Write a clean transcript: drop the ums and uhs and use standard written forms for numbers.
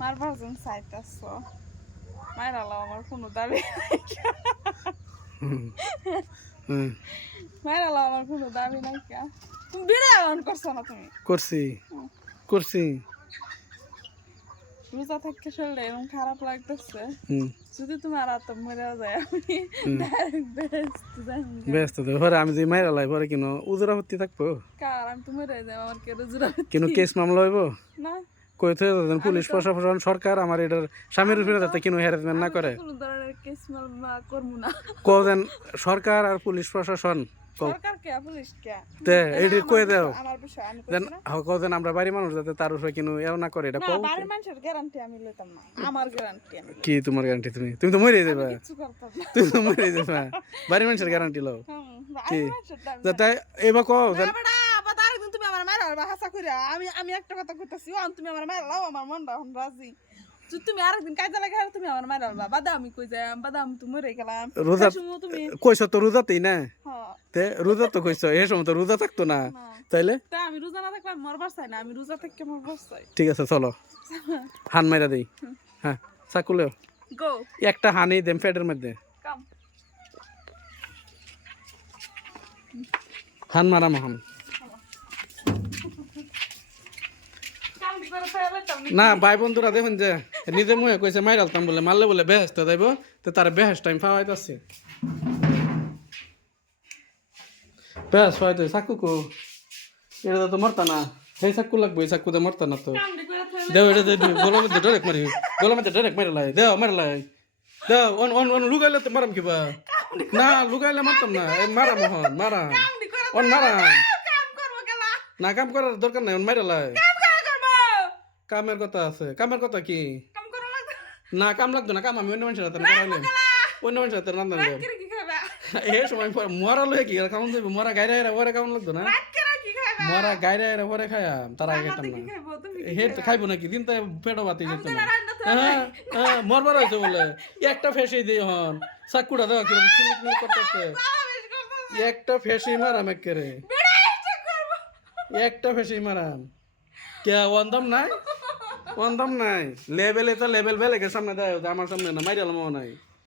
মারবার জন্য চাইতাছ মাইরালাও আমার কোনো দাবি নাই মাইরালাও আমার কোনো দাবি নাই কা তুমি বিড়াল অন করছো না তুমি করছি করছি রোজা থাকতে শরীরে এরকম খারাপ লাগতেছে যদি তুমি আর তো মরে যায় আমি ডাইরেক্ট ব্যস্ত তো পরে আমি যে মাইরা লাই পরে কিনো উজরা হতে থাকবো কার আমি তো মরে যাই আমার কে রোজা কিনো কেস মামলা হইব না কই থই দেন পুলিশ প্রশাসন সরকার আমার এটার স্বামীর উপরে যাতে কিনো হ্যারাসমেন্ট না করে কোনো ধরনের কেস মামলা করব না কোদেন সরকার আর পুলিশ প্রশাসন সরকার কে পুলিশ কে তে এইটি কই দাও আমার বিষয় আমি দেন কোদেন আমরা বাড়ি মানুষ যাতে তার উপরে কিনো এও না করে এটা না কও বাড়ির মানুষের গ্যারান্টি আমি লইতাম না আমার গ্যারান্টি আমি কি তোমার গ্যারান্টি তুমি তুমি তো মরে যাবে কিছু করতাম না তুমি তো মরে যাবে বাড়ি মানুষের গ্যারান্টি লও কি বাড়ির মানুষের দাবি যাতে এবার কও দেন বাবা আবার আরেকদিন তুমি আমার মায়ের হাসা কইরা আমি একটা কথা কইতাছি ও তুমি আমার মায়ের লাও আমার মনটা এখন রাজি তুমি আরেকদিন কাজে লাগে তুমি আমার মায়ের বাবা বাদা আমি কই যাই বাদা আমি তো মরে গেলাম রোজা তুমি কইছো তো রোজাতেই না হ্যাঁ তে রোজা তো কইছো এই সময় তো রোজা থাকতো না তাইলে তা আমি রোজা না থাকলে মরবার চাই না আমি রোজা থেকে মরবার চাই ঠিক আছে চলো হান মাইরা দেই হ্যাঁ চাকুলেও গো একটা হানি দেম ফেডের মধ্যে কাম হান মারা মহান কাম করে ফেলে তুমি না ভাই বন্ধুরা দেখুন যে নিজে মুহে কইছে মাইরালতাম বলে মারলে বলে বেহেস্ত যাইব তো তার বেহেস টাইম পাওয়াইতাছে বেহেস পাওয়াইতে চাকু কো এটা তো মরতা না সেই চাকু লাগবে এই চাকুতে মরতা না তো কাম করে ফেলে দেও এটা দে গোলাম মধ্যে ডাইরেক্ট মারি গোলাম মধ্যে ডাইরেক্ট মারি লাই দেও মারি লাই দেও অন অন অন লুগাইলে তো মারাম কিবা না লুগাইলে মারতাম না এ মারা মোহন মারা কাম করে অন মারা কাম করব গেলা না কাম করার দরকার নাই অন মারি লাই কাম করব কামের কথা আছে কামের কথা কি কাম করব না কাম লাগতো না কাম আমি অন্য মানুষের হাতে করাইলাম অন্য মানুষের হাতে রান্না নিলাম করে কি খাবা এই সময় মরা লয়ে কি কাম দেব মরা গাইরা এরা ওরে কাম লাগতো না করে কি খাবা মরা গাইরা এরা ওরে খায়াম তার আগে খাইতাম না কি খাবো তুমি হে তো খাইবো নাকি দিন তো পেটো বাতি যেত না রান্না তো মরবার হয়েছে বলে একটা ফেসে দিই হন চাকুটা দেওয়া কিরকম চিলিক মিলিক করতেছে বেশ করতেছ একটা ফেসে মারাম একেরে বিড়াইটা করব একটা ফেসে মারাম কে ওয়ান্দাম নাই ওয়ান্দাম নাই লেভেলে তো লেভেল বেলে সামনে দেয় আমার সামনে না মাইরালাম নাই